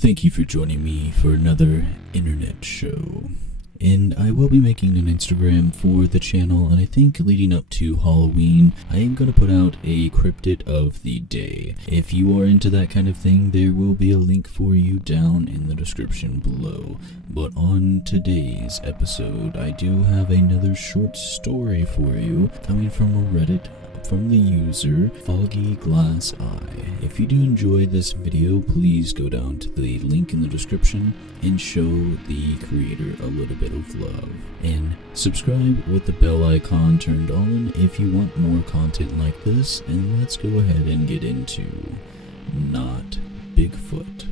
Thank you for joining me for another internet show. And I will be making an Instagram for the channel, and I think leading up to Halloween, I am going to put out a cryptid of the day. If you are into that kind of thing, there will be a link for you down in the description below. But on today's episode, I do have another short story for you coming from Reddit, from the user Foggy Glass Eye. If you do enjoy this video, please go down to the link in the description and show the creator a little bit of love. And subscribe with the bell icon turned on if you want more content like this. And let's go ahead and get into Not Bigfoot.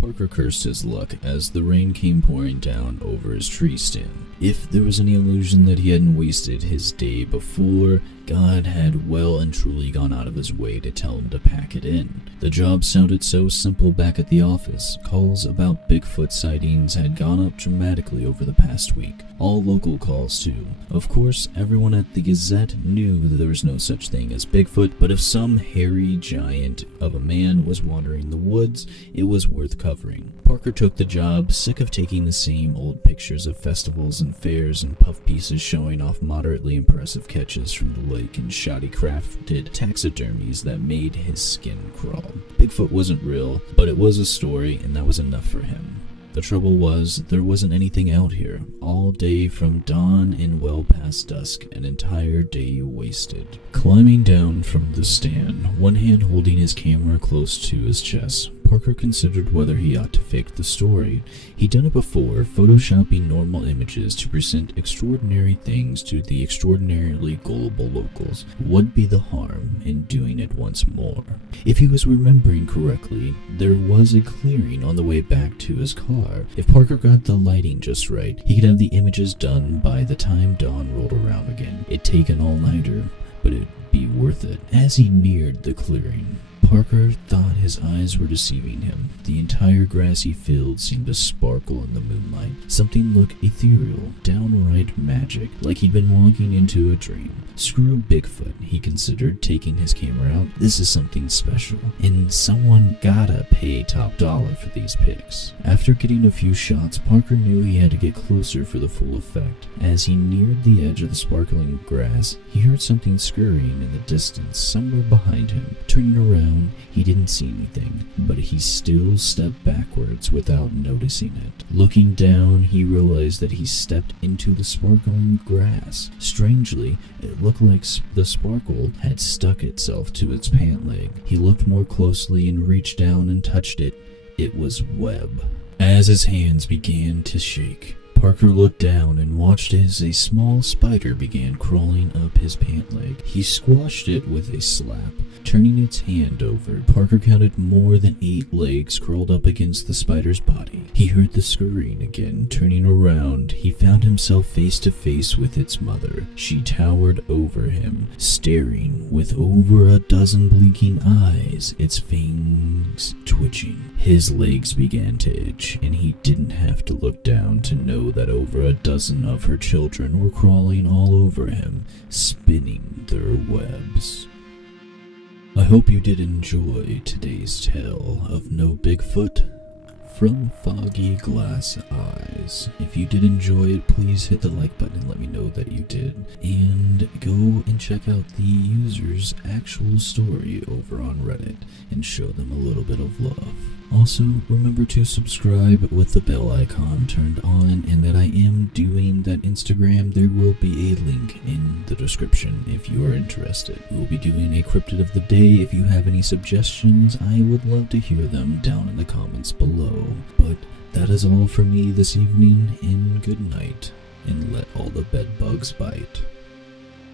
Parker cursed his luck as the rain came pouring down over his tree stand. If there was any illusion that he hadn't wasted his day before, God had well and truly gone out of his way to tell him to pack it in. The job sounded so simple back at the office. Calls about Bigfoot sightings had gone up dramatically over the past week. All local calls too. Of course, everyone at the Gazette knew that there was no such thing as Bigfoot, but if some hairy giant of a man was wandering the woods, it was worth covering. Parker took the job, sick of taking the same old pictures of festivals and fairs and puff pieces showing off moderately impressive catches from the lake and shoddy crafted taxidermies that made his skin crawl. Bigfoot wasn't real, but it was a story, and that was enough for him. The trouble was, there wasn't anything out here. All day from dawn and well past dusk, an entire day wasted. Climbing down from the stand, one hand holding his camera close to his chest, Parker considered whether he ought to fake the story. He'd done it before, photoshopping normal images to present extraordinary things to the extraordinarily gullible locals. What'd be the harm in doing it once more? If he was remembering correctly, there was a clearing on the way back to his car. If Parker got the lighting just right, he could have the images done by the time dawn rolled around again. It'd take an all-nighter, but it'd be worth it. As he neared the clearing, Parker thought his eyes were deceiving him. The entire grassy field seemed to sparkle in the moonlight. Something looked ethereal, downright magic, like he'd been walking into a dream. Screw Bigfoot, he considered, taking his camera out. This is something special, and someone gotta pay top dollar for these pics. After getting a few shots, Parker knew he had to get closer for the full effect. As he neared the edge of the sparkling grass, he heard something scurrying in the distance, somewhere behind him. Turning around, he didn't see anything, but he still stepped backwards without noticing it. Looking down, he realized that he stepped into the sparkling grass. Strangely, it looked like the sparkle had stuck itself to its pant leg. He looked more closely and reached down and touched it. It was web. As his hands began to shake, Parker looked down and watched as a small spider began crawling up his pant leg. He squashed it with a slap. Turning its hand over, Parker counted more than 8 legs curled up against the spider's body. He heard the scurrying again. Turning around, he found himself face to face with its mother. She towered over him, staring with over a dozen blinking eyes, its fangs twitching. His legs began to itch, and he didn't have to look down to know that over a dozen of her children were crawling all over him, spinning their webs. I hope you did enjoy today's tale of No Bigfoot from Foggy Glass Eyes. If you did enjoy it, please hit the like button and let me know that you did. And go and check out the user's actual story over on Reddit and show them a little bit of love. Also, remember to subscribe with the bell icon turned on, and that I am doing that Instagram. There will be a link in the description if you are interested. We will be doing a cryptid of the day. If you have any suggestions, I would love to hear them down in the comments below. But that is all for me this evening, and good night, and let all the bed bugs bite.